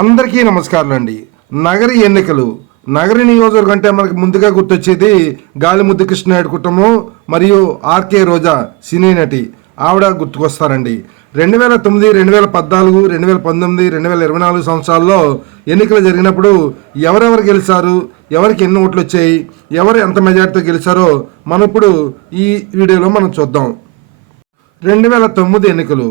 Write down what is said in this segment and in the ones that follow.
అందరికీ నమస్కారాలు అండి నగర ఎన్నికలు. నగర నియోజకవర్గం అంటే మనకు ముందుగా గుర్తొచ్చేది గాలిముద్దు కృష్ణనాయుడు కుటుంబం మరియు ఆర్కే రోజా సినీ నటి. ఆవిడ గుర్తుకొస్తారండి. రెండు వేల తొమ్మిది రెండు వేల పద్నాలుగు రెండు వేల పంతొమ్మిది రెండు వేల ఇరవై నాలుగు సంవత్సరాల్లో ఎన్నికలు జరిగినప్పుడు ఎవరెవరు గెలిచారు? ఎవరికి ఎన్ని ఓట్లు వచ్చాయి ఎవరు ఎంత మెజార్టీతో గెలిచారో మనం ఇప్పుడు ఈ వీడియోలో మనం చూద్దాం. రెండు వేల తొమ్మిది ఎన్నికలు.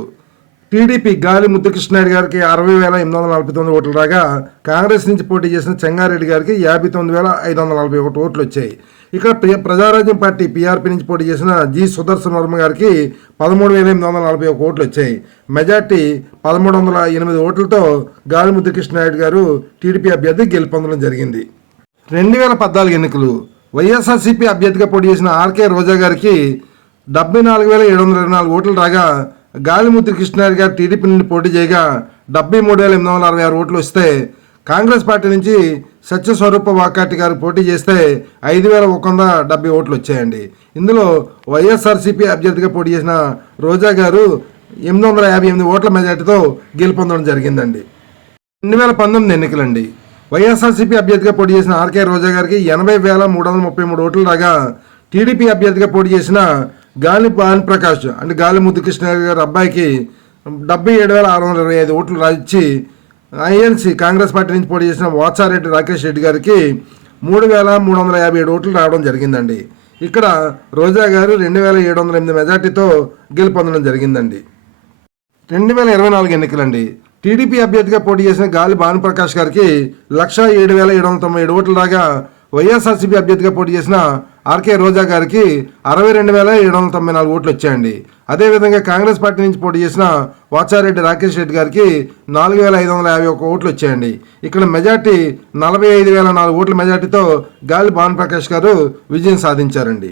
టీడీపీ గాలి ముద్దుకృష్ణారెడ్డి గారికి అరవై వేల ఎనిమిది వందల నలభై తొమ్మిది ఓట్లు రాగా కాంగ్రెస్ నుంచి పోటీ చేసిన చెంగారెడ్డి గారికి యాభై తొమ్మిది వేల ఐదు వందల నలభై ఒకటి ఓట్లు వచ్చాయి. ఇక్కడ ప్రజారాజ్యం పార్టీ పీఆర్పీ నుంచి పోటీ చేసిన జి సుదర్శన్ వర్మ గారికి పదమూడు వేల ఎనిమిది వందల నలభై ఒక ఓట్లు వచ్చాయి. మెజార్టీ పదమూడు వందల ఎనిమిది ఓట్లతో గాలి ముద్దుకృష్ణారెడ్డి గారు టీడీపీ అభ్యర్థి గెలుపొందడం జరిగింది. రెండు వేల పద్నాలుగు ఎన్నికలు. వైఎస్ఆర్సీపీ అభ్యర్థిగా పోటీ చేసిన ఆర్కే రోజా గారికి డెబ్బై నాలుగు వేల ఏడు వందల ఇరవై నాలుగు ఓట్లు రాగా గాలిమూర్తి కృష్ణారెడ్డి గారు టీడీపీ నుండి పోటీ చేయగా డెబ్బై మూడు వేల ఎనిమిది వందల అరవై ఆరు ఓట్లు వస్తే కాంగ్రెస్ పార్టీ నుంచి సత్యస్వరూప వాకాటి గారు పోటీ చేస్తే ఐదు వేల ఒక వంద డెబ్బై ఓట్లు వచ్చాయండి. ఇందులో వైఎస్ఆర్సీపీ అభ్యర్థిగా పోటీ చేసిన రోజా గారు ఎనిమిది వందల యాభై ఎనిమిది ఓట్ల మెజార్టీతో గెలుపొందడం జరిగిందండి. రెండు వేల పంతొమ్మిది ఎన్నికలండి. వైఎస్ఆర్సీపీ అభ్యర్థిగా పోటీ చేసిన ఆర్కే రోజా గారికి ఎనభై వేల మూడు వందల ముప్పై మూడు ఓట్లు రాగా టీడీపీ అభ్యర్థిగా పోటీ చేసిన గాలి భాను ప్రకాష్ అంటే గాలి ముద్దుకృష్ణ గారి అబ్బాయికి డెబ్బై ఏడు వేల ఆరు వందల ఇరవై ఐదు ఓట్లు రాయించి ఐఎన్సీ కాంగ్రెస్ పార్టీ నుంచి పోటీ చేసిన వాచారెడ్డి రాకేష్ రెడ్డి గారికి మూడు వేల మూడు వందల యాభై ఏడు ఓట్లు రావడం జరిగిందండి. ఇక్కడ రోజా గారు రెండు వేల ఏడు వందల ఎనిమిది మెజార్టీతో గెలుపొందడం జరిగిందండి. రెండు వేల ఇరవై నాలుగు ఎన్నికలండి. టీడీపీ అభ్యర్థిగా పోటీ చేసిన గాలి భానుప్రకాష్ గారికి లక్ష ఏడు వేల ఏడు వందల తొంభై ఏడు ఓట్లు రాగా వైఎస్ఆర్సీపీ అభ్యర్థిగా పోటీ చేసిన ఆర్కే రోజా గారికి అరవై రెండు వేల ఏడు వందల తొంభై నాలుగు ఓట్లు వచ్చాయండి. అదేవిధంగా కాంగ్రెస్ పార్టీ నుంచి పోటీ చేసిన వాచారెడ్డి రాకేష్ రెడ్డి గారికి నాలుగు వేల ఐదు వందల యాభై ఒక్క ఓట్లు వచ్చాయండి. ఇక్కడ మెజార్టీ నలభై ఐదు వేల నాలుగు ఓట్ల మెజార్టీతో గాలి భానుప్రకాష్ గారు విజయం సాధించారండి.